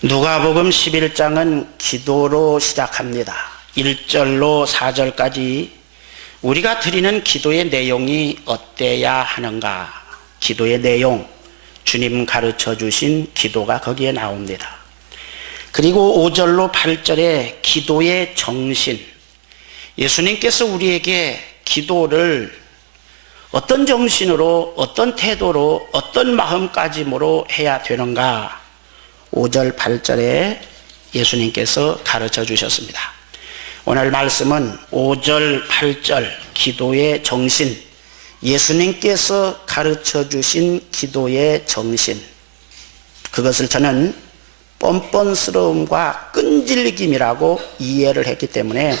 누가복음 11장은 기도로 시작합니다. 1절로 4절까지 우리가 드리는 기도의 내용이 어때야 하는가? 기도의 내용, 주님 가르쳐 주신 기도가 거기에 나옵니다. 그리고 5절로 8절에 기도의 정신, 예수님께서 우리에게 기도를 어떤 정신으로, 어떤 태도로, 어떤 마음가짐으로 해야 되는가? 5절, 8절에 예수님께서 가르쳐 주셨습니다. 오늘 말씀은 5절, 8절 기도의 정신, 예수님께서 가르쳐 주신 기도의 정신, 그것을 저는 뻔뻔스러움과 끈질김이라고 이해를 했기 때문에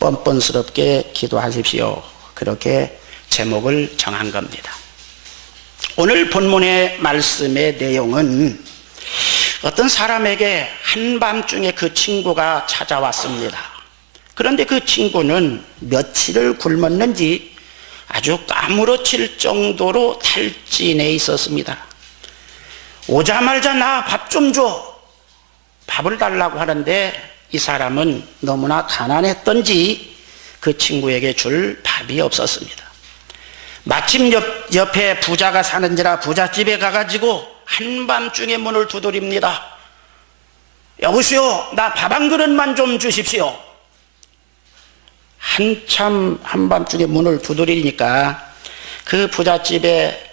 뻔뻔스럽게 기도하십시오, 그렇게 제목을 정한 겁니다. 오늘 본문의 말씀의 내용은 어떤 사람에게 한밤중에 그 친구가 찾아왔습니다. 그런데 그 친구는 며칠을 굶었는지 아주 까무러칠 정도로 탈진해 있었습니다. 오자마자 나 밥 좀 줘, 밥을 달라고 하는데 이 사람은 너무나 가난했던지 그 친구에게 줄 밥이 없었습니다. 마침 옆에 부자가 사는지라 부잣집에 가가지고 한밤중에 문을 두드립니다. 여보시오, 나 밥 한 그릇만 좀 주십시오. 한참 한밤중에 문을 두드리니까 그 부잣집에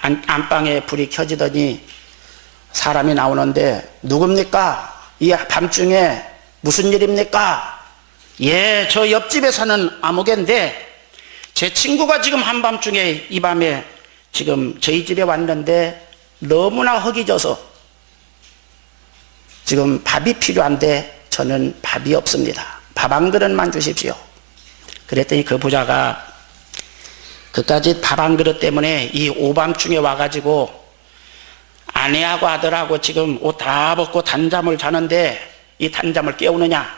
안방에 불이 켜지더니 사람이 나오는데, 누굽니까? 이 밤중에 무슨 일입니까? 예, 저 옆집에 사는 아무개인데 제 친구가 지금 한밤중에 이 밤에 지금 저희 집에 왔는데 너무나 허기져서 지금 밥이 필요한데 저는 밥이 없습니다. 밥 한 그릇만 주십시오. 그랬더니 그 부자가 그까짓 밥 한 그릇 때문에 이 오밤중에 와가지고 아내하고 아들하고 지금 옷 다 벗고 단잠을 자는데 이 단잠을 깨우느냐?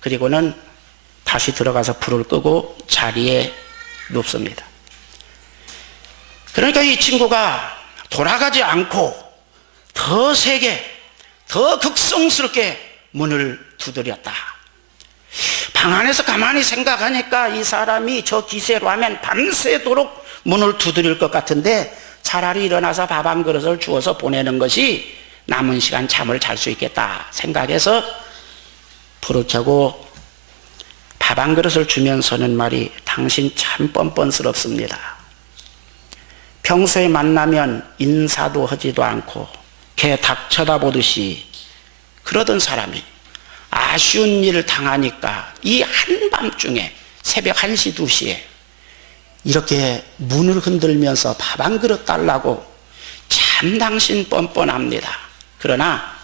그리고는 다시 들어가서 불을 끄고 자리에 눕습니다. 그러니까 이 친구가 돌아가지 않고 더 세게, 더 극성스럽게 문을 두드렸다. 방 안에서 가만히 생각하니까 이 사람이 저 기세로 하면 밤새도록 문을 두드릴 것 같은데 차라리 일어나서 밥 한 그릇을 주어서 보내는 것이 남은 시간 잠을 잘 수 있겠다 생각해서 불을 켜고 밥 한 그릇을 주면서는 말이, 당신 참 뻔뻔스럽습니다. 평소에 만나면 인사도 하지도 않고 개 닭 쳐다보듯이 그러던 사람이 아쉬운 일을 당하니까 이 한밤중에 새벽 1시, 2시에 이렇게 문을 흔들면서 밥 한 그릇 달라고, 참 당신 뻔뻔합니다. 그러나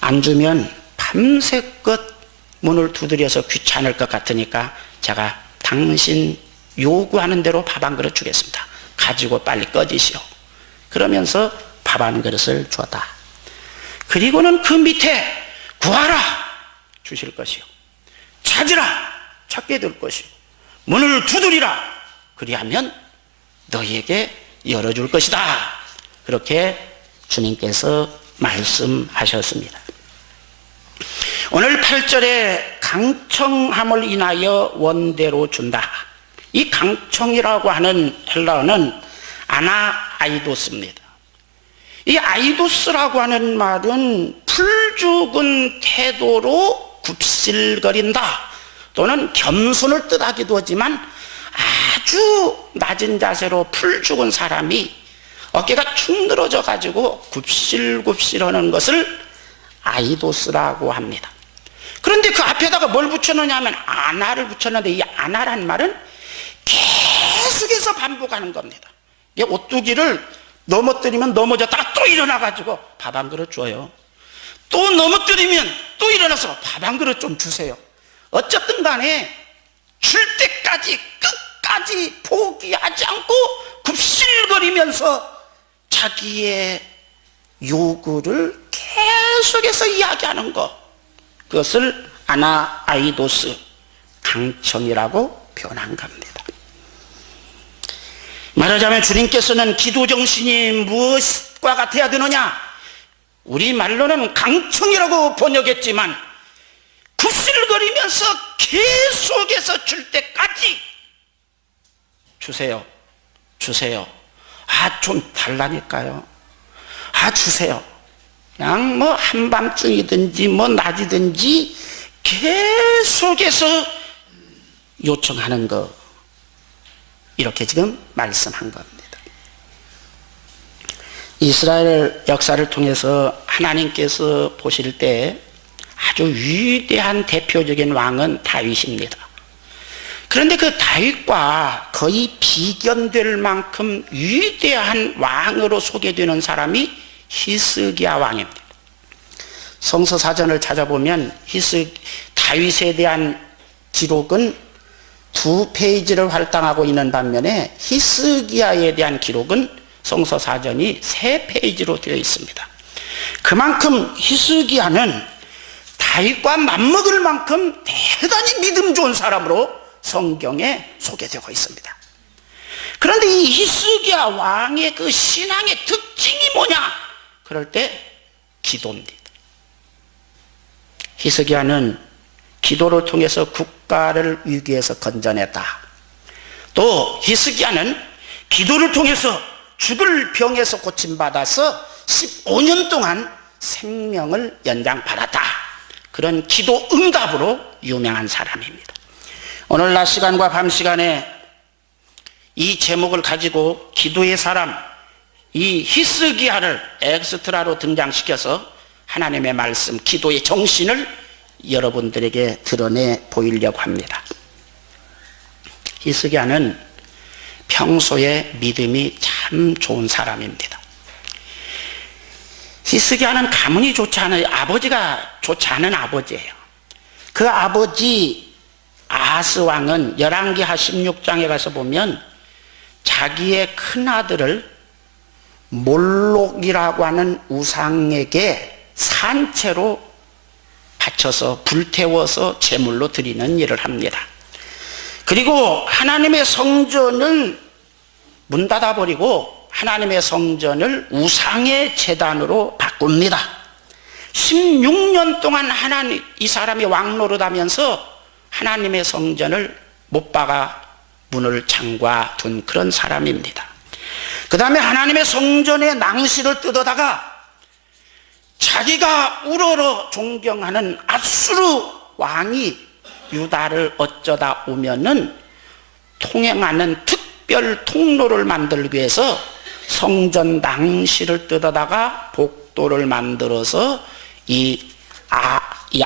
안 주면 밤새껏 문을 두드려서 귀찮을 것 같으니까 제가 당신 요구하는 대로 밥 한 그릇 주겠습니다. 가지고 빨리 꺼지시오. 그러면서 밥 한 그릇을 줬다. 그리고는 그 밑에 구하라 주실 것이요, 찾으라 찾게 될 것이요, 문을 두드리라 그리하면 너희에게 열어줄 것이다. 그렇게 주님께서 말씀하셨습니다. 오늘 8절에 강청함을 인하여 원대로 준다. 이 강청이라고 하는 헬라어는 아나아이도스입니다. 이 아이도스라고 하는 말은 풀죽은 태도로 굽실거린다 또는 겸손을 뜻하기도 하지만 아주 낮은 자세로 풀죽은 사람이 어깨가 축 늘어져 가지고 굽실굽실하는 것을 아이도스라고 합니다. 그런데 그 앞에다가 뭘 붙였느냐 하면 아나를 붙였는데, 이 아나란 말은 계속해서 반복하는 겁니다. 오뚜기를 넘어뜨리면 넘어졌다가 또 일어나가지고 밥 한 그릇 줘요. 또 넘어뜨리면 또 일어나서 밥 한 그릇 좀 주세요. 어쨌든 간에 줄 때까지 끝까지 포기하지 않고 굽실거리면서 자기의 요구를 계속해서 이야기하는 것, 그것을 아나아이도스, 강청이라고 표현한 겁니다. 말하자면 주님께서는 기도 정신이 무엇과 같아야 되느냐? 우리말로는 강청이라고 번역했지만 굽실거리면서 계속해서 줄 때까지 주세요, 주세요. 좀 달라니까요. 주세요. 그냥 뭐 한밤중이든지 뭐 낮이든지 계속해서 요청하는 거, 이렇게 지금 말씀한 겁니다. 이스라엘 역사를 통해서 하나님께서 보실 때 아주 위대한 대표적인 왕은 다윗입니다. 그런데 그 다윗과 거의 비견될 만큼 위대한 왕으로 소개되는 사람이 히스기야 왕입니다. 성서사전을 찾아보면 다윗에 대한 기록은 2페이지를 할당하고 있는 반면에 히스기야에 대한 기록은 성서사전이 3페이지로 되어 있습니다. 그만큼 히스기야는 다윗과 맞먹을 만큼 대단히 믿음 좋은 사람으로 성경에 소개되고 있습니다. 그런데 이 히스기야 왕의 그 신앙의 특징이 뭐냐? 그럴 때 기도입니다. 히스기야는 기도를 통해서 국가를 위기에서 건져냈다. 또 히스기야는 기도를 통해서 죽을 병에서 고침받아서 15년 동안 생명을 연장받았다. 그런 기도 응답으로 유명한 사람입니다. 오늘 낮 시간과 밤 시간에 이 제목을 가지고 기도의 사람, 이 히스기야를 엑스트라로 등장시켜서 하나님의 말씀, 기도의 정신을 여러분들에게 드러내 보이려고 합니다. 히스기야는 평소에 믿음이 참 좋은 사람입니다. 히스기야는 가문이 좋지 않아요. 아버지가 좋지 않은 아버지예요. 그 아버지 아하스 왕은 열왕기하 16장에 가서 보면 자기의 큰아들을 몰록이라고 하는 우상에게 산채로 바쳐서 불태워서 제물로 드리는 일을 합니다. 그리고 하나님의 성전을 문 닫아버리고 하나님의 성전을 우상의 제단으로 바꿉니다. 16년 동안 이 사람이 왕노릇하면서 하나님의 성전을 못 박아 문을 잠가 둔 그런 사람입니다. 그 다음에 하나님의 성전의 낭실을 뜯어다가 자기가 우러러 존경하는 아수르 왕이 유다를 어쩌다 오면은 통행하는 특별 통로를 만들기 위해서 성전 낭실을 뜯어다가 복도를 만들어서 이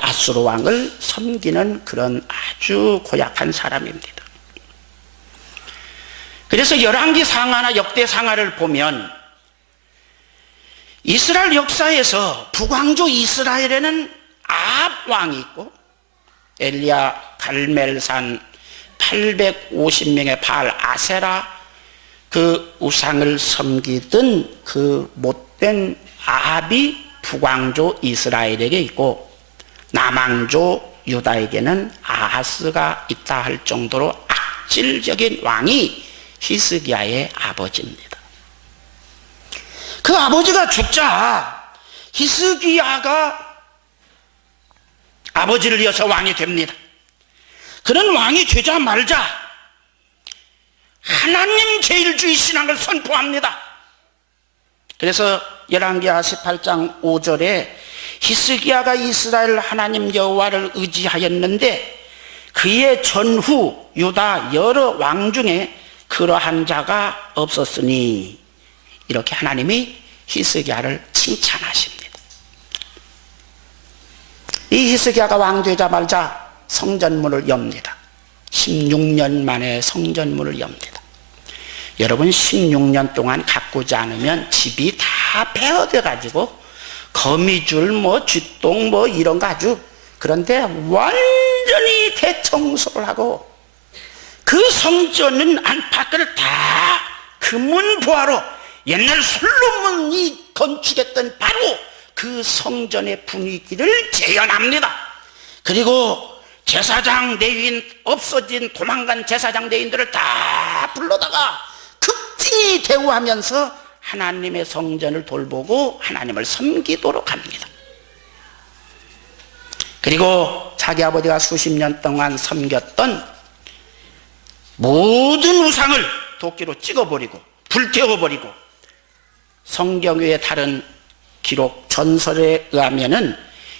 아수르 왕을 섬기는 그런 아주 고약한 사람입니다. 그래서 열왕기 상하나 역대 상하를 보면 이스라엘 역사에서 북왕조 이스라엘에는 아합 왕이 있고 엘리야 갈멜산 850명의 바알 아세라 그 우상을 섬기던 그 못된 아합이 북왕조 이스라엘에게 있고 남왕조 유다에게는 아하스가 있다 할 정도로 악질적인 왕이 히스기야의 아버지입니다. 그 아버지가 죽자 히스기야가 아버지를 이어서 왕이 됩니다. 그런 왕이 되자 말자 하나님 제일주의 신앙을 선포합니다. 그래서 열왕기하 18장 5절에 히스기야가 이스라엘 하나님 여호와를 의지하였는데 그의 전후 유다 여러 왕 중에 그러한 자가 없었으니, 이렇게 하나님이 히스기야를 칭찬하십니다. 이 히스기야가 왕 되자마자 성전문을 엽니다. 16년 만에 성전문을 엽니다. 여러분 16년 동안 가꾸지 않으면 집이 다 폐허돼 가지고 거미줄 쥐똥 이런 거 아주, 그런데 완전히 대청소를 하고 그 성전은 안팎을 다 금문 보화로 옛날 솔로몬이 건축했던 바로 그 성전의 분위기를 재현합니다. 그리고 제사장 레위인, 없어진 도망간 제사장 레위인들을 다 불러다가 극진히 대우하면서 하나님의 성전을 돌보고 하나님을 섬기도록 합니다. 그리고 자기 아버지가 수십 년 동안 섬겼던 모든 우상을 도끼로 찍어버리고 불태워버리고, 성경 외의 다른 기록 전설에 의하면은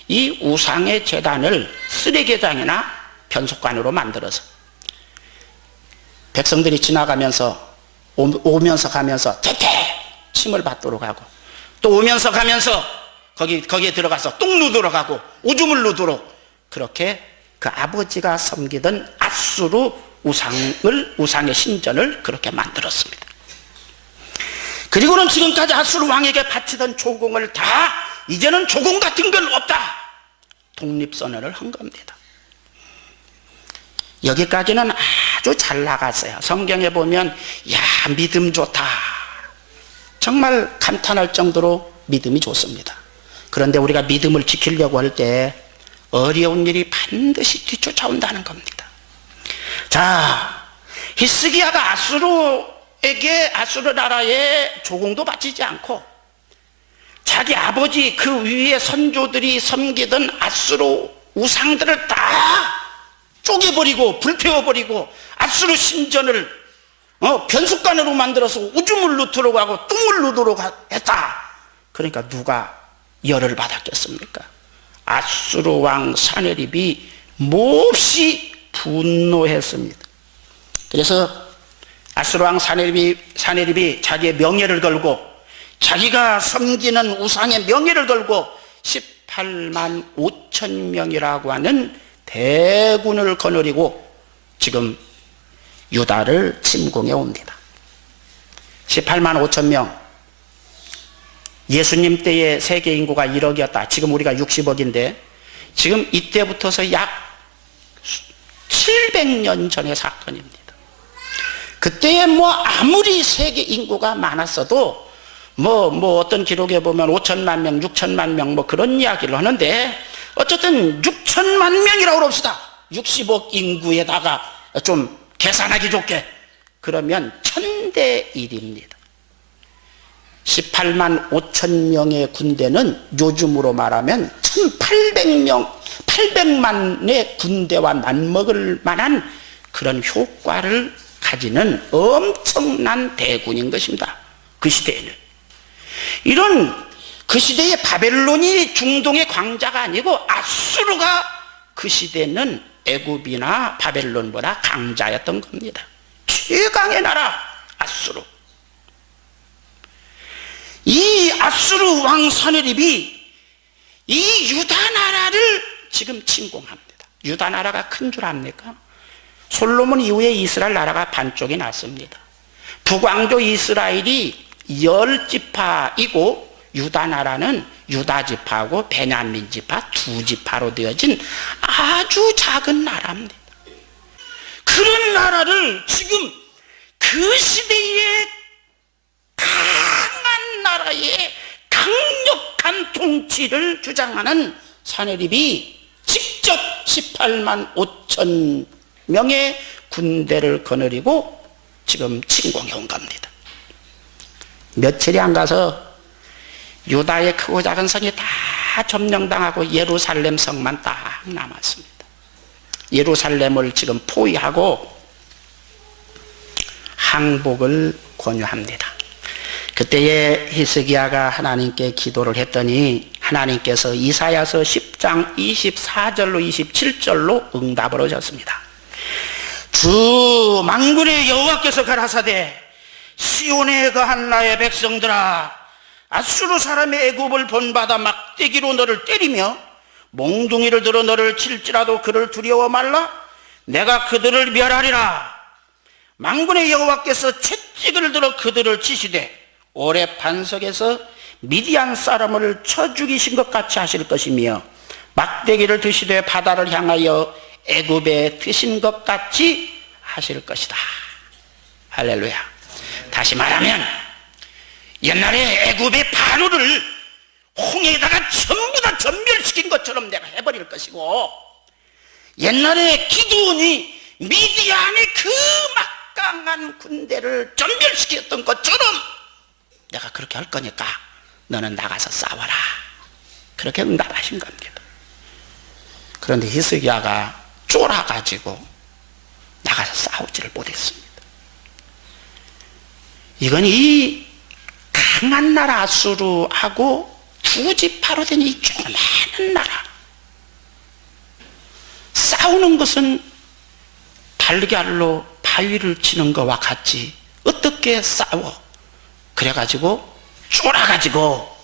이 우상의 제단을 쓰레기장이나 변속관으로 만들어서 백성들이 지나가면서 오면서 가면서 퇴퇴 침을 받도록 하고, 또 오면서 가면서 거기에 들어가서 똥 누도록 하고 오줌을 누도록, 그렇게 그 아버지가 섬기던 아수르 우상의 신전을 그렇게 만들었습니다. 그리고는 지금까지 아수르 왕에게 바치던 조공을 다 이제는 조공 같은 건 없다, 독립선언을 한 겁니다. 여기까지는 아주 잘 나갔어요. 성경에 보면 야, 믿음 좋다, 정말 감탄할 정도로 믿음이 좋습니다. 그런데 우리가 믿음을 지키려고 할 때 어려운 일이 반드시 뒤쫓아온다는 겁니다. 자, 히스기야가 아수르 나라에 조공도 바치지 않고 자기 아버지 그 위에 선조들이 섬기던 아수르 우상들을 다 쪼개버리고 불태워버리고 아수르 신전을 변속관으로 만들어서 오줌을 넣도록 하고 똥을 넣도록 했다. 그러니까 누가 열을 받았겠습니까? 아수르 왕 사네립이 몹시 분노했습니다. 그래서 아수르 왕 사네립이 자기의 명예를 걸고 자기가 섬기는 우상의 명예를 걸고 18만 5천 명이라고 하는 대군을 거느리고 지금 유다를 침공해 옵니다. 18만 5천 명. 예수님 때의 세계 인구가 1억이었다. 지금 우리가 60억인데 지금 이때부터서 약 700년 전의 사건입니다. 그때에 아무리 세계 인구가 많았어도 어떤 기록에 보면 5천만 명, 6천만 명 그런 이야기를 하는데, 어쨌든 6천만 명이라고 그럽시다. 60억 인구에다가 좀 계산하기 좋게. 그러면 1000대 1입니다. 18만 5천 명의 군대는 요즘으로 말하면 800만의 군대와 맞먹을 만한 그런 효과를 가지는 엄청난 대군인 것입니다. 그 시대에는. 그 시대의 바벨론이 중동의 광자가 아니고 아수르가 그 시대는 애굽이나 바벨론보다 강자였던 겁니다. 최강의 나라 아수르. 이 아수르 왕 사네립이 이 유다 나라를 지금 침공합니다. 유다 나라가 큰 줄 압니까? 솔로몬 이후에 이스라엘 나라가 반쪽이 났습니다. 북왕조 이스라엘이 10지파이고 유다 나라는 유다 지파하고 베냐민 지파 2지파로 되어진 아주 작은 나라입니다. 그런 나라를 지금 그 시대의 강한 나라의 강력한 통치를 주장하는 사네립이 직접 18만 5천 명의 군대를 거느리고 지금 침공해 온 겁니다. 며칠이 안 가서 유다의 크고 작은 성이 다 점령당하고 예루살렘 성만 딱 남았습니다. 예루살렘을 지금 포위하고 항복을 권유합니다. 그때에 히스기야가 하나님께 기도를 했더니 하나님께서 이사야서 10장 24절로 27절로 응답을 하셨습니다. 주 만군의 여호와께서 가라사대 시온에 거한 나의 백성들아, 아수르 사람의 애굽을 본받아 막대기로 너를 때리며 몽둥이를 들어 너를 칠지라도 그를 두려워 말라. 내가 그들을 멸하리라. 만군의 여호와께서 채찍을 들어 그들을 치시되 오래 반석에서 미디안 사람을 쳐 죽이신 것 같이 하실 것이며 막대기를 드시되 바다를 향하여 애굽에 드신 것 같이 하실 것이다. 할렐루야. 다시 말하면 옛날에 애굽의 바로를 홍해에다가 전부 다 전멸시킨 것처럼 내가 해버릴 것이고, 옛날에 기드온이 미디안의 그 막강한 군대를 전멸시켰던 것처럼 내가 그렇게 할 거니까 너는 나가서 싸워라. 그렇게 응답하신 겁니다. 그런데 히스기야가 쫄아가지고 나가서 싸우지를 못했습니다. 이건 이 강한 나라 아수르하고 두 지파로 된 이 조그마한 나라, 싸우는 것은 달걀로 바위를 치는 것과 같이 어떻게 싸워? 그래가지고 쫄아가지고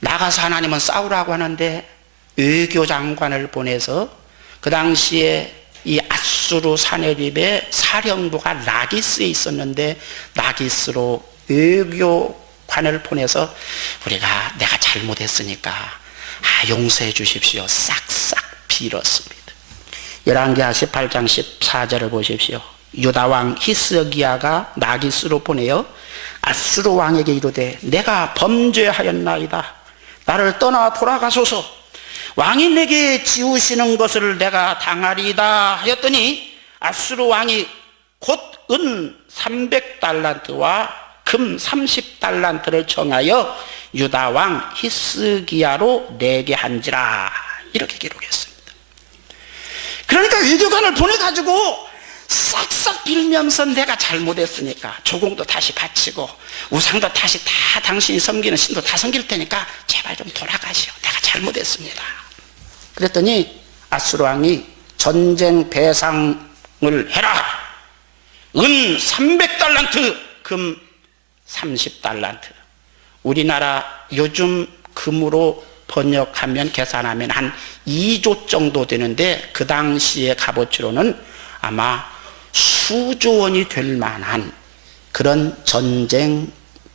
나가서 하나님은 싸우라고 하는데 외교장관을 보내서 그 당시에 이 아수르 사내립의 사령부가 라기스에 있었는데 라기스로 외교관을 보내서 내가 잘못했으니까 용서해 주십시오. 싹싹 빌었습니다. 열왕기하 18장 14절을 보십시오. 유다왕 히스기야가 라기스로 보내어 아수르 왕에게 이르되 내가 범죄하였나이다. 나를 떠나 돌아가소서. 왕이 내게 지우시는 것을 내가 당하리이다 하였더니 아수르 왕이 곧 은 300달란트와 금 30달란트를 정하여 유다 왕 히스기야로 내게 한지라. 이렇게 기록했습니다. 그러니까 외교관을 보내가지고 싹싹 빌면서 내가 잘못했으니까 조공도 다시 바치고 우상도 다시 다 당신이 섬기는 신도 다 섬길 테니까 제발 좀 돌아가시오. 내가 잘못했습니다. 그랬더니 아수르 왕이 전쟁 배상을 해라. 은 300달란트, 금 30달란트. 우리나라 요즘 금으로 번역하면 계산하면 한 2조 정도 되는데 그 당시의 값어치로는 아마 수조 원이 될 만한 그런 전쟁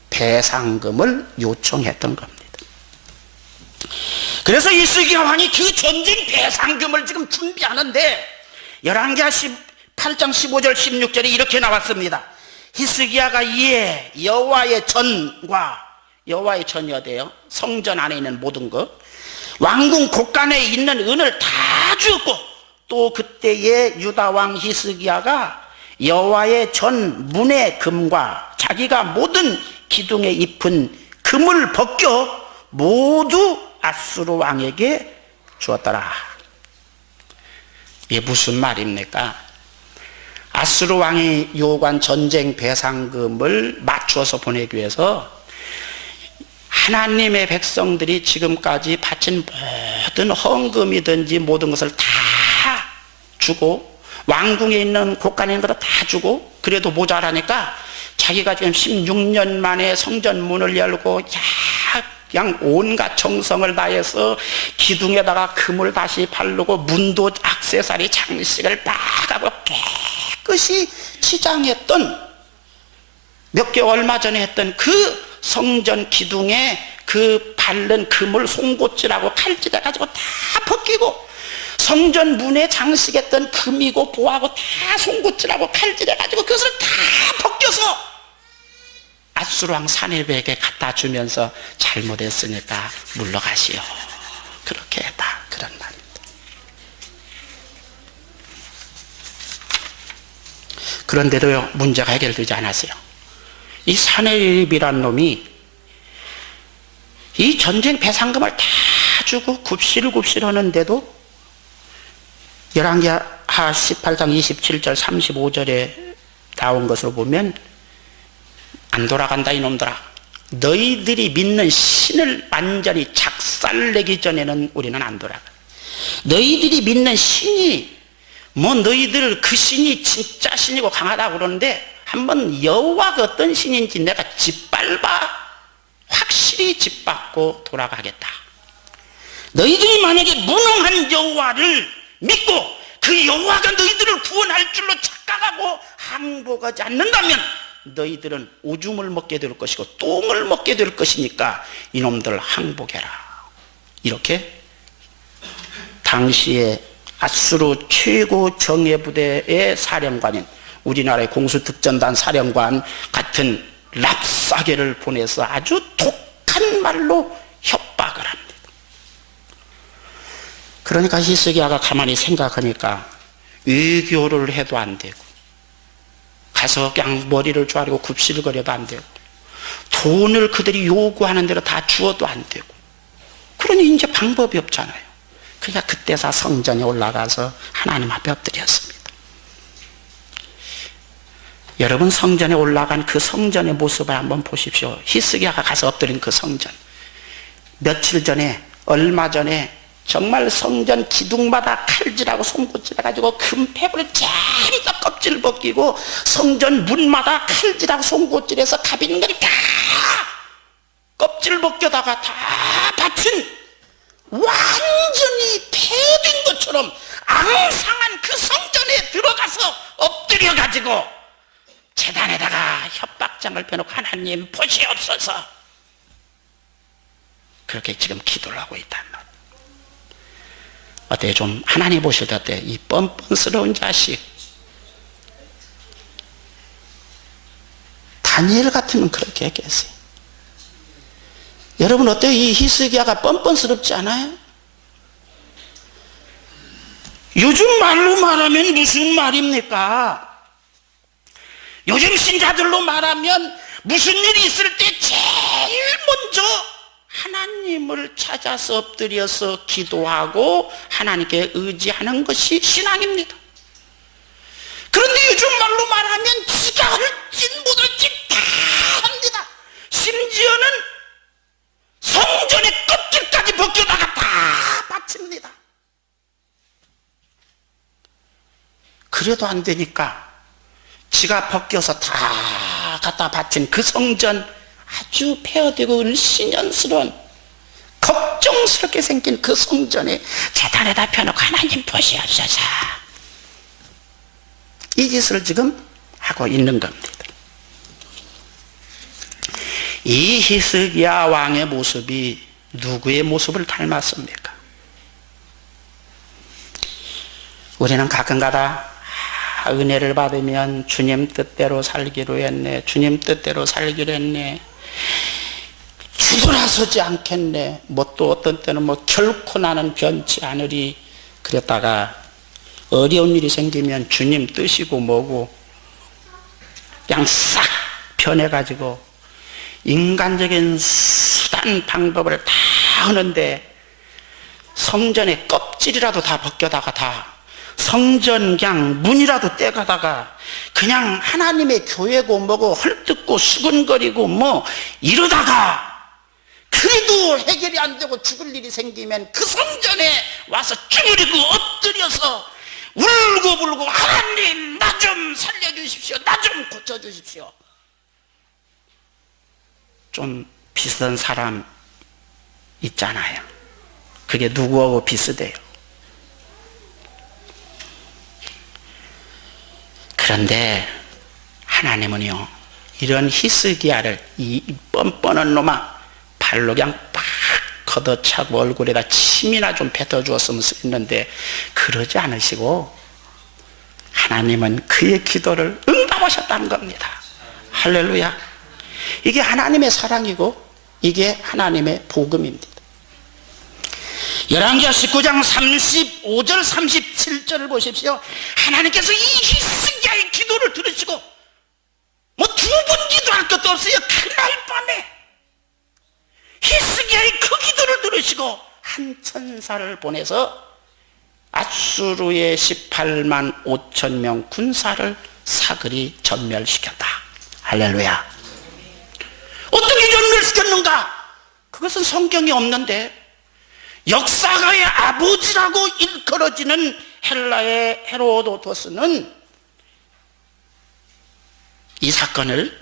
배상금을 요청했던 겁니다. 그래서 히스기야 왕이 그 전쟁 배상금을 지금 준비하는데 열왕기하 8장 15절 16절에 이렇게 나왔습니다. 히스기야가 이에 여호와의 전과, 여호와의 전이 어디예요? 성전 안에 있는 모든 것, 왕궁 곳간에 있는 은을 다 주었고 또 그때의 유다 왕 히스기야가 여호와의 전 문의 금과 자기가 모든 기둥에 입은 금을 벗겨 모두 아수르 왕에게 주었더라. 이게 무슨 말입니까? 아수르 왕이 요구한 전쟁 배상금을 맞추어서 보내기 위해서 하나님의 백성들이 지금까지 바친 모든 헌금이든지 모든 것을 다 주고 왕궁에 있는 곳간에 있는 것을 다 주고 그래도 모자라니까 자기가 지금 16년 만에 성전 문을 열고 그냥 온갖 정성을 다해서 기둥에다가 금을 다시 바르고 문도 액세서리 장식을 딱 하고 깨끗이 치장했던 몇 개월 얼마 전에 했던 그 성전 기둥에 그 바른 금을 송곳질하고 칼질해가지고 다 벗기고 성전 문에 장식했던 금이고 보하고 다 송곳질하고 칼질해가지고 그것을 다 벗겨서 아수르 왕 사네립에게 갖다 주면서 잘못했으니까 물러가시오. 그렇게 했다. 그런 말입니다. 그런데도요 문제가 해결되지 않았어요. 이 사네립이란 놈이 이 전쟁 배상금을 다 주고 굽실굽실 하는데도 열왕기하 18장 27절 35절에 나온 것으로 보면 안 돌아간다 이놈들아. 너희들이 믿는 신을 완전히 작살내기 전에는 우리는 안 돌아가. 너희들이 믿는 신이 너희들 그 신이 진짜 신이고 강하다고 그러는데 한번 여호와가 어떤 신인지 내가 짓밟아 확실히 짓밟고 돌아가겠다. 너희들이 만약에 무능한 여호와를 믿고 그 여호와가 너희들을 구원할 줄로 착각하고 항복하지 않는다면 너희들은 오줌을 먹게 될 것이고 똥을 먹게 될 것이니까 이놈들 항복해라. 이렇게 당시에 아수르 최고 정예부대의 사령관인 우리나라의 공수특전단 사령관 같은 랍사게를 보내서 아주 독한 말로 협박을 합니다. 그러니까 히스기야가 가만히 생각하니까 외교를 해도 안 되고 가서 그냥 머리를 조아리고 굽실거려도 안 되고 돈을 그들이 요구하는 대로 다 주어도 안 되고, 그러니 이제 방법이 없잖아요. 그러니까 그때서 성전에 올라가서 하나님 앞에 엎드렸습니다. 여러분, 성전에 올라간 그 성전의 모습을 한번 보십시오. 히스기야가 가서 엎드린 그 성전. 며칠 전에, 얼마 전에 정말 성전 기둥마다 칼질하고 송곳질해가지고 금패불을 쫙 껍질 벗기고, 성전 문마다 칼질하고 송곳질해서 가비는거리 다 껍질 벗겨다가 다 바친, 완전히 폐된 것처럼 앙상한 그 성전에 들어가서 엎드려가지고 제단에다가 협박장을 펴놓고 하나님 보시옵소서, 그렇게 지금 기도를 하고 있단 말이에요. 어때요? 좀 하나님 보실 때 어때요? 이 뻔뻔스러운 자식. 다니엘 같으면 그렇게 했겠어요. 여러분 어때요? 이 히스기야가 뻔뻔스럽지 않아요? 요즘 말로 말하면 무슨 말입니까? 요즘 신자들로 말하면 무슨 일이 있을 때 제일 먼저 하나님을 찾아서 엎드려서 기도하고 하나님께 의지하는 것이 신앙입니다. 그런데 요즘 말로 말하면 지가 할진 못할진 다 합니다. 심지어는 성전의 껍질까지 벗겨다가 다 바칩니다. 그래도 안 되니까 지가 벗겨서 다 갖다 바친 그 성전, 아주 폐허되고 을씨년스러운 걱정스럽게 생긴 그 성전에 제단에다 펴놓고 하나님 보시옵소서, 이 짓을 지금 하고 있는 겁니다. 이 히스기야 왕의 모습이 누구의 모습을 닮았습니까? 우리는 가끔가다 은혜를 받으면 주님 뜻대로 살기로 했네, 주님 뜻대로 살기로 했네, 죽어나서지 않겠네, 뭐 또 어떤 때는 뭐 결코 나는 변치 않으리, 그랬다가 어려운 일이 생기면 주님 뜻이고 뭐고 그냥 싹 변해가지고 인간적인 수단 방법을 다 하는데 성전의 껍질이라도 다 벗겨다가 다 성전 그냥 문이라도 떼가다가 그냥 하나님의 교회고 뭐고 헐뜯고 수근거리고 뭐 이러다가 그래도 해결이 안 되고 죽을 일이 생기면 그 성전에 와서 쭈그리고 엎드려서 울고불고 하나님 나 좀 살려주십시오, 나 좀 고쳐주십시오. 좀 비슷한 사람 있잖아요. 그게 누구하고 비슷해요? 그런데 하나님은요, 이런 히스기야를 이 뻔뻔한 놈아 발로 그냥 팍 걷어차고 얼굴에다 침이나 좀 뱉어주었으면 쓰겠는데 그러지 않으시고 하나님은 그의 기도를 응답하셨다는 겁니다. 할렐루야. 이게 하나님의 사랑이고 이게 하나님의 복음입니다. 열왕기하 19장 35절 37절을 보십시오. 하나님께서 이 히스기야의 기도를 들으시고 뭐 두 번 기도할 것도 없어요. 그날 밤에 히스기야의 그 기도를 들으시고 한 천사를 보내서 아수르의 18만 5천 명 군사를 사그리 전멸시켰다. 할렐루야. 어떻게 전멸시켰는가? 그것은 성경에 없는데 역사가의 아버지라고 일컬어지는 헬라의 헤로도토스는 이 사건을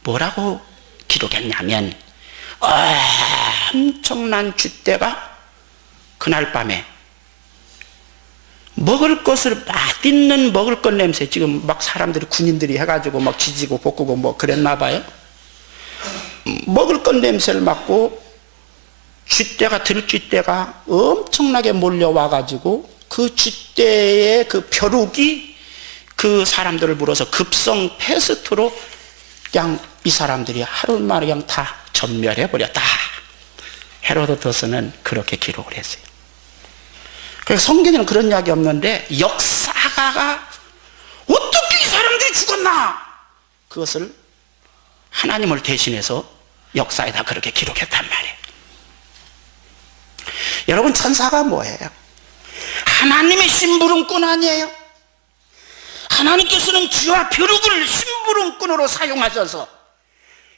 뭐라고 기록했냐면 엄청난 쥐떼가 그날 밤에 먹을 것을 맛있는 먹을 것 냄새, 지금 막 사람들이 군인들이 해가지고 막 지지고 볶고 뭐 그랬나 봐요. 먹을 것 냄새를 맡고 쥐떼가 들쥐떼가 엄청나게 몰려와가지고 그 쥐떼의 그 벼룩이 그 사람들을 물어서 급성 패스트로 그냥 이 사람들이 하루 만에 그냥 다 전멸해 버렸다. 헤로도토스는 그렇게 기록을 했어요. 그래서 성경에는 그런 이야기 없는데 역사가가 어떻게 이 사람들이 죽었나 그것을 하나님을 대신해서 역사에다 그렇게 기록했단 말이에요. 여러분, 천사가 뭐예요? 하나님의 심부름꾼 아니에요? 하나님께서는 쥐와 벼룩을 심부름꾼으로 사용하셔서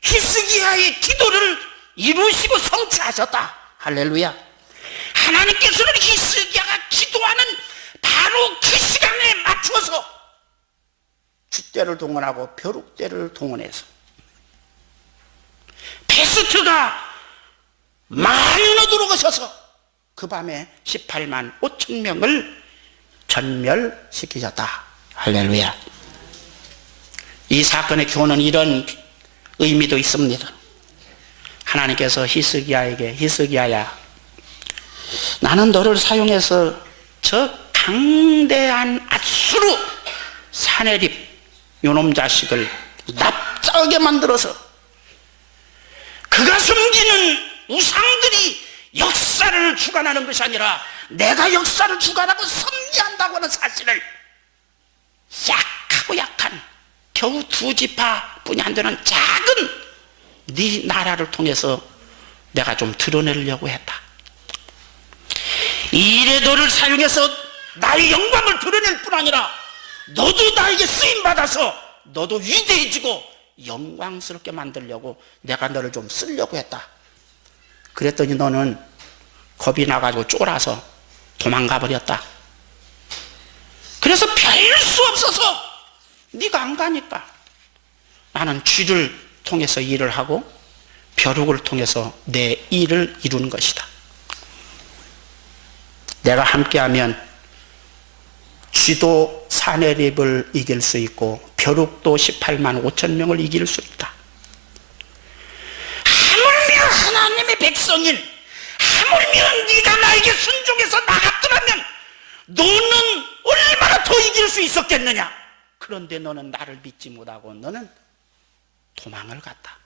히스기야의 기도를 이루시고 성취하셨다. 할렐루야. 하나님께서는 히스기야가 기도하는 바로 그 시간에 맞춰서 쥐떼를 동원하고 벼룩떼를 동원해서 베스트가 많이 들어가셔서 그 밤에 18만 5천 명을 전멸시키셨다. 할렐루야. 이 사건의 교훈은 이런 의미도 있습니다. 하나님께서 히스기야에게, 히스기야야, 나는 너를 사용해서 저 강대한 아수르 사내립 요놈 자식을 납작하게 만들어서 그가 숨기는 우상들이 역사를 주관하는 것이 아니라 내가 역사를 주관하고 섭리한다고 하는 사실을 약하고 약한 겨우 2지파뿐이 안 되는 작은 네 나라를 통해서 내가 좀 드러내려고 했다. 이래 너를 사용해서 나의 영광을 드러낼 뿐 아니라 너도 나에게 쓰임받아서 너도 위대해지고 영광스럽게 만들려고 내가 너를 좀 쓰려고 했다. 그랬더니 너는 겁이 나가지고 쫄아서 도망가 버렸다. 그래서 별 수 없어서 네가 안 가니까 나는 쥐를 통해서 일을 하고 벼룩을 통해서 내 일을 이루는 것이다. 내가 함께하면 쥐도 사내립을 이길 수 있고 벼룩도 18만 5천 명을 이길 수 있다. 하물며 하나님의 백성인, 하물며 네가 나에게 순종해서 나갔더라면 너는 얼마나 더 이길 수 있었겠느냐. 그런데 너는 나를 믿지 못하고 너는 도망을 갔다.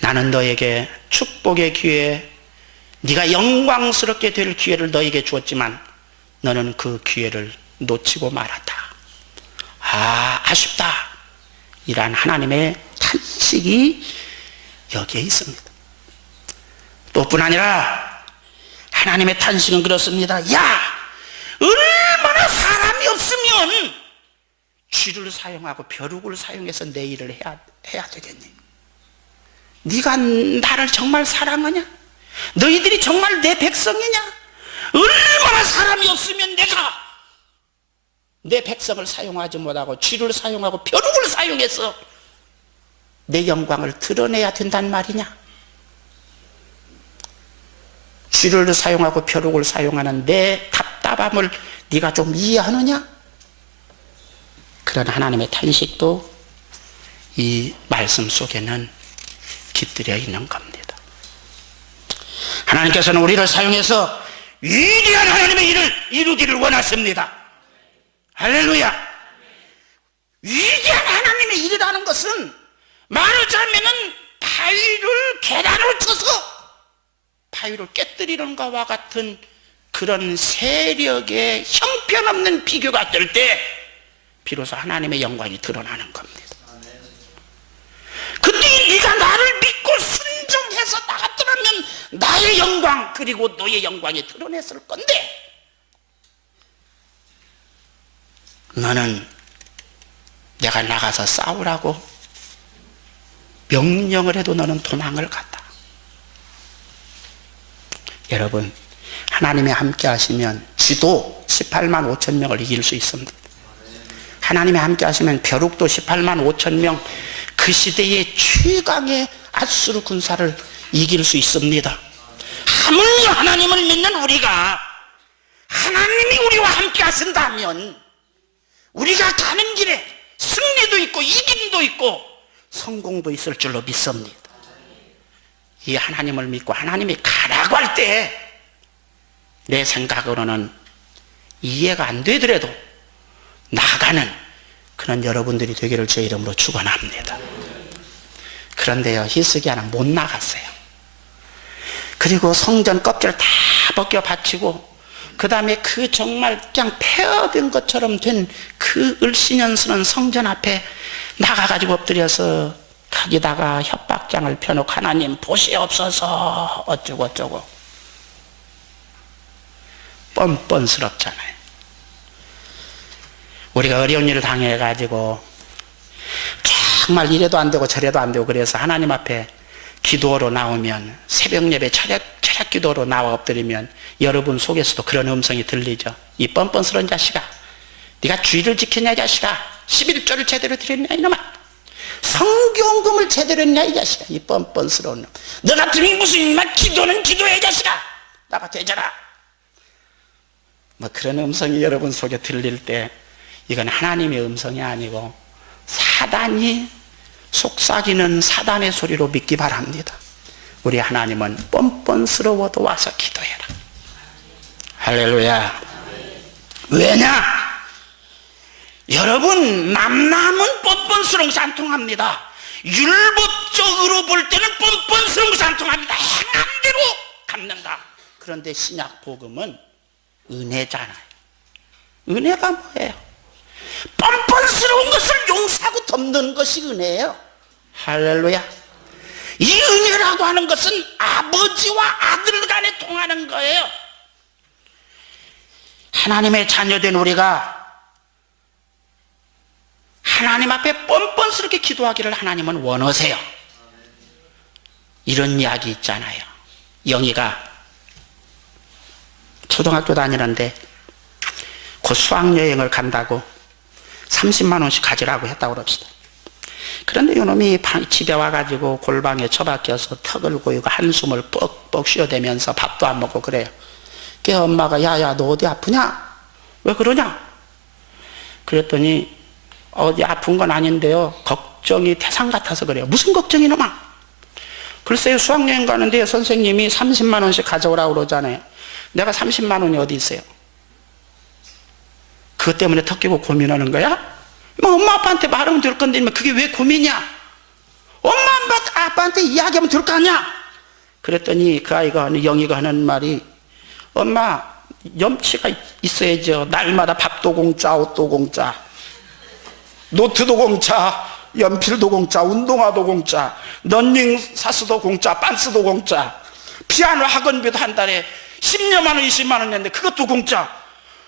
나는 너에게 축복의 기회, 네가 영광스럽게 될 기회를 너에게 주었지만 너는 그 기회를 놓치고 말았다. 아쉽다. 이란 하나님의 탄식이 여기에 있습니다. 또 뿐 아니라 하나님의 탄식은 그렇습니다. 야, 얼마나 사람이 없으면 쥐를 사용하고 벼룩을 사용해서 내 일을 해야 되겠니? 네가 나를 정말 사랑하냐? 너희들이 정말 내 백성이냐? 얼마나 사람이 없으면 내가 내 백성을 사용하지 못하고 쥐를 사용하고 벼룩을 사용해서 내 영광을 드러내야 된단 말이냐? 쥐를 사용하고 벼룩을 사용하는 내 답답함을 네가 좀 이해하느냐? 그런 하나님의 탄식도 이 말씀 속에는 깃들여 있는 겁니다. 하나님께서는 우리를 사용해서 위대한 하나님의 일을 이루기를 원하십니다. 할렐루야. 위대한 하나님의 일이라는 것은 말하자면은 바위를 계란을 쳐서 바위를 깨뜨리는 것과 같은 그런 세력의 형편없는 비교가 될 때 비로소 하나님의 영광이 드러나는 겁니다. 그때 네가 나를 믿고 순종해서 나갔더라면 나의 영광 그리고 너의 영광이 드러냈을 건데 너는 내가 나가서 싸우라고 명령을 해도 너는 도망을 갔다. 여러분, 하나님이 함께 하시면 쥐도 18만 5천 명을 이길 수 있습니다. 하나님이 함께 하시면 벼룩도 18만 5천 명, 그 시대의 최강의 아수르 군사를 이길 수 있습니다. 하물며 하나님을 믿는 우리가 하나님이 우리와 함께 하신다면 우리가 가는 길에 승리도 있고 이김도 있고 성공도 있을 줄로 믿습니다. 이 하나님을 믿고 하나님이 가라고 할 때 내 생각으로는 이해가 안 되더라도 나가는 그런 여러분들이 되기를 주의 이름으로 축원합니다. 그런데요, 히스기야는 못 나갔어요. 그리고 성전 껍질을 다 벗겨 바치고 그 다음에 그 정말 그냥 폐허된 것처럼 된 그 을씨년스러운 성전 앞에 나가가지고 엎드려서 거기다가 협박장을 펴놓고 하나님 보시옵소서 어쩌고 어쩌고 뻔뻔스럽잖아요. 우리가 어려운 일을 당해가지고 정말 이래도 안 되고 저래도 안 되고 그래서 하나님 앞에 기도로 나오면 새벽 예배 철학 기도로 나와 엎드리면 여러분 속에서도 그런 음성이 들리죠. 이 뻔뻔스러운 자식아, 네가 주의를 지켰냐 이 자식아, 11조를 제대로 드렸냐 이놈아, 성경금을 제대로 했냐 이 자식아, 이 뻔뻔스러운 놈, 너 같으면 무슨 기도는 기도해 이 자식아, 나가 되잖아. 뭐 그런 음성이 여러분 속에 들릴 때 이건 하나님의 음성이 아니고 사단이 속삭이는 사단의 소리로 믿기 바랍니다. 우리 하나님은 뻔뻔스러워도 와서 기도해라. 할렐루야. 왜냐? 여러분 남남은 뻔뻔스러운 것이 안 통합니다. 율법적으로 볼 때는 뻔뻔스러운 것이 안 통합니다. 행한 대로 갚는다. 그런데 신약 복음은 은혜잖아요. 은혜가 뭐예요? 뻔뻔스러운 것을 용서하고 덮는 것이 은혜예요. 할렐루야. 이 은혜라고 하는 것은 아버지와 아들 간에 통하는 거예요. 하나님의 자녀된 우리가 하나님 앞에 뻔뻔스럽게 기도하기를 하나님은 원하세요. 이런 이야기 있잖아요. 영희가 초등학교 다니는데 곧 수학여행을 간다고 30만 원씩 가지라고 했다고 그럽시다. 그런데 이놈이 집에 와가지고 골방에 처박혀서 턱을 고이고 한숨을 뻑뻑 쉬어대면서 밥도 안 먹고 그래요. 그 엄마가 야야 너 어디 아프냐? 왜 그러냐? 그랬더니 어디 아픈 건 아닌데요, 걱정이 태산 같아서 그래요. 무슨 걱정이 놈아? 글쎄요, 수학여행 가는데 선생님이 30만 원씩 가져오라고 그러잖아요. 내가 30만 원이 어디 있어요? 그것 때문에 턱 끼고 고민하는 거야? 뭐 엄마 아빠한테 말하면 될 건데 그게 왜 고민이야? 엄마 아빠한테 이야기하면 될 거 아니야? 그랬더니 그 아이가, 영희가 하는 말이, 엄마 염치가 있어야죠. 날마다 밥도 공짜, 옷도 공짜, 노트도 공짜, 연필도 공짜, 운동화도 공짜, 런닝 사스도 공짜, 빤스도 공짜, 피아노 학원비도 한 달에 10여만 원 20만 원 냈는데 그것도 공짜.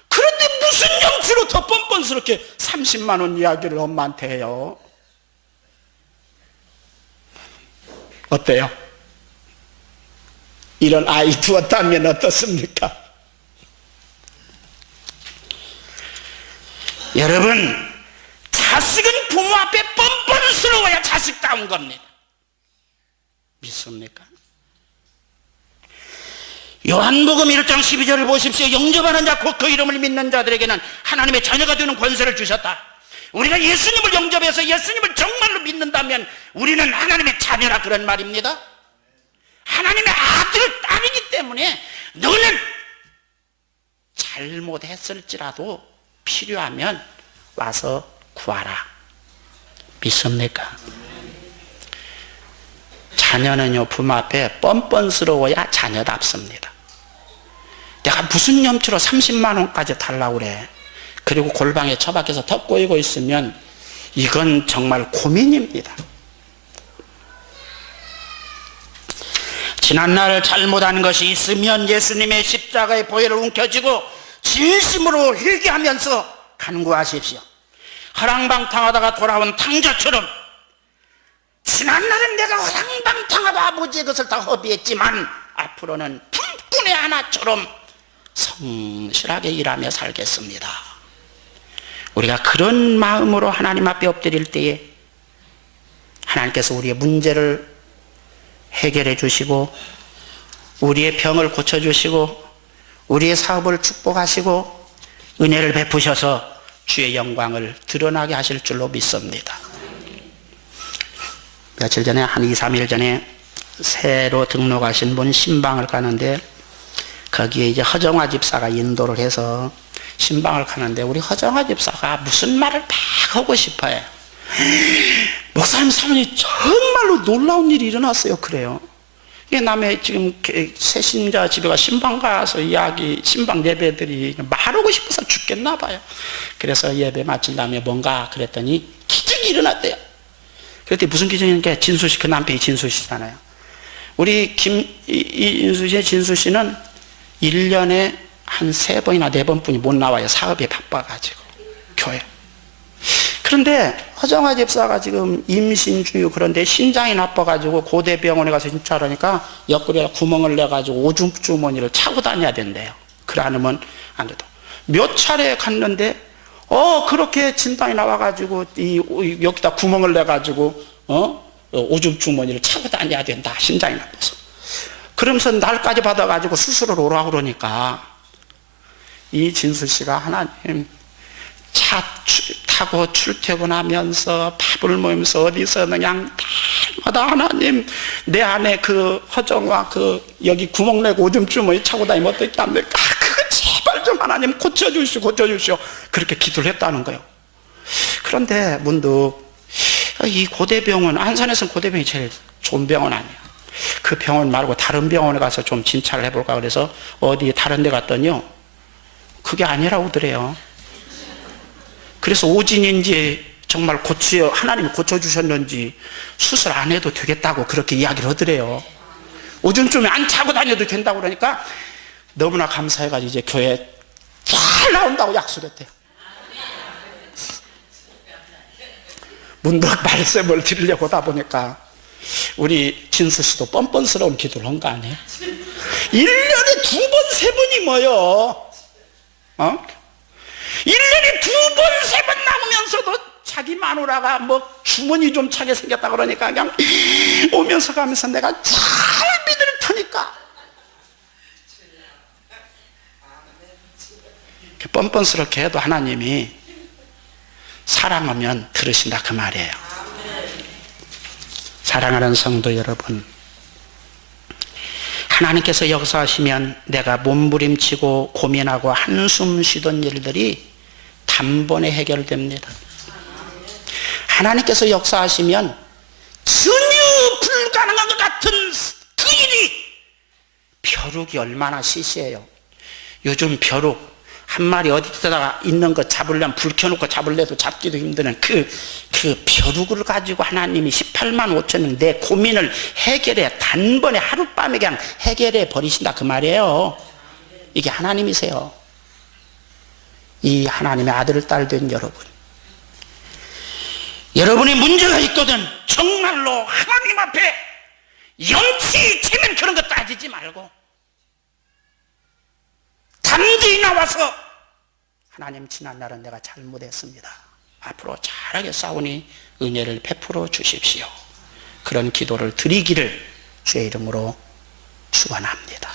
그런데 무슨 염치로 더 뻔뻔스럽게 30만 원 이야기를 엄마한테 해요? 어때요? 이런 아이 두었다면 어떻습니까? 여러분, 자식은 부모 앞에 뻔뻔스러워야 자식다운 겁니다. 믿습니까? 요한복음 1장 12절을 보십시오. 영접하는 자 곧 그 이름을 믿는 자들에게는 하나님의 자녀가 되는 권세를 주셨다. 우리가 예수님을 영접해서 예수님을 정말로 믿는다면 우리는 하나님의 자녀라, 그런 말입니다. 하나님의 아들, 딸이기 때문에 너는 잘못했을지라도 필요하면 와서 구하라. 믿습니까? 자녀는요, 부모 앞에 뻔뻔스러워야 자녀답습니다. 내가 무슨 염치로 30만 원까지 달라고 그래? 그리고 골방에 처박혀서 턱 꼬이고 있으면 이건 정말 고민입니다. 지난날 잘못한 것이 있으면 예수님의 십자가의 보혈을 움켜쥐고 진심으로 회개하면서 간구하십시오. 허랑방탕하다가 돌아온 탕자처럼 지난날은 내가 허랑방탕하고 아버지의 것을 다 허비했지만 앞으로는 품꾼의 하나처럼 성실하게 일하며 살겠습니다. 우리가 그런 마음으로 하나님 앞에 엎드릴 때에 하나님께서 우리의 문제를 해결해 주시고 우리의 병을 고쳐주시고 우리의 사업을 축복하시고 은혜를 베푸셔서 주의 영광을 드러나게 하실 줄로 믿습니다. 며칠 전에 한 2, 3일 전에 새로 등록하신 분 신방을 가는데 거기에 이제 허정화 집사가 인도를 해서 신방을 가는데 우리 허정화 집사가 무슨 말을 막 하고 싶어요. 목사님, 사모님, 정말로 놀라운 일이 일어났어요. 그래요. 이게 남의 지금 새신자 집에 가 신방 가서 신방 예배들이 말하고 싶어서 죽겠나 봐요. 그래서 예배 마친 다음에 뭔가 그랬더니 기적이 일어났대요. 그랬더니 무슨 기적이니까 진수 씨, 그 남편이 진수 씨잖아요. 우리 인수 씨, 진수 씨는 1년에 한 3번이나 4번뿐이 못 나와요. 사업에 바빠가지고, 교회. 그런데 허정아 집사가 지금 임신 중이고 그런데 신장이 나빠가지고 고대병원에 가서 진찰하니까 옆구리에 구멍을 내가지고 오줌 주머니를 차고 다녀야 된대요. 그래 않으면 안 돼도. 몇 차례 갔는데 그렇게 진단이 나와가지고 여기다 구멍을 내가지고 오줌 주머니를 차고 다녀야 된다. 신장이 나빠서. 그러면서 날까지 받아가지고 수술을 오라고 그러니까 이 진수 씨가 하나님 차 타고 출퇴근하면서 밥을 먹으면서 어디서 그냥 달마다 하나님 내 안에 그 허정과 여기 구멍 내고 오줌 주머니 차고 다니면 어떻겠답니까? 그거 제발 좀 하나님 고쳐주시오. 그렇게 기도를 했다는 거예요. 그런데 문득 이 고대병원, 안산에서는 고대병원이 제일 좋은 병원 아니에요. 그 병원 말고 다른 병원에 가서 좀 진찰을 해볼까 그래서 어디 다른 데 갔더니요, 그게 아니라고 그래요. 그래서 오진인지 정말 하나님이 고쳐주셨는지 수술 안 해도 되겠다고 그렇게 이야기를 하더래요. 오줌쯤에 안 차고 다녀도 된다고 그러니까 너무나 감사해가지고 이제 교회 잘 나온다고 약속했대요. 문득 말씀을 드리려고 하다 보니까 우리 진수 씨도 뻔뻔스러운 기도를 한 거 아니에요? 1년에 2번, 3번이 뭐요? 1년에 2번, 3번 나오면서도 자기 마누라가 주머니 좀 차게 생겼다 그러니까 그냥 오면서 가면서 내가 잘 믿을 테니까 뻔뻔스럽게 해도 하나님이 사랑하면 들으신다 그 말이에요. 사랑하는 성도 여러분, 하나님께서 역사하시면 내가 몸부림치고 고민하고 한숨 쉬던 일들이 단번에 해결됩니다. 하나님께서 역사하시면 전혀 불가능한 것 같은 그 일이, 벼룩이 얼마나 시시해요. 요즘 벼룩 한 마리 어디다가 있는 거 잡으려면 불 켜놓고 잡을래도 잡기도 힘드는 그 벼룩을 가지고 하나님이 18만 5천명 내 고민을 해결해 단번에 하룻밤에 그냥 해결해 버리신다 그 말이에요. 이게 하나님이세요. 이 하나님의 아들 딸 된 여러분, 여러분의 문제가 있거든 정말로 하나님 앞에 염치 체면 그런 거 따지지 말고 담대히 나와서 하나님, 지난날은 내가 잘못했습니다. 앞으로 잘하게 싸우니 은혜를 베풀어 주십시오. 그런 기도를 드리기를 주의 이름으로 축원합니다.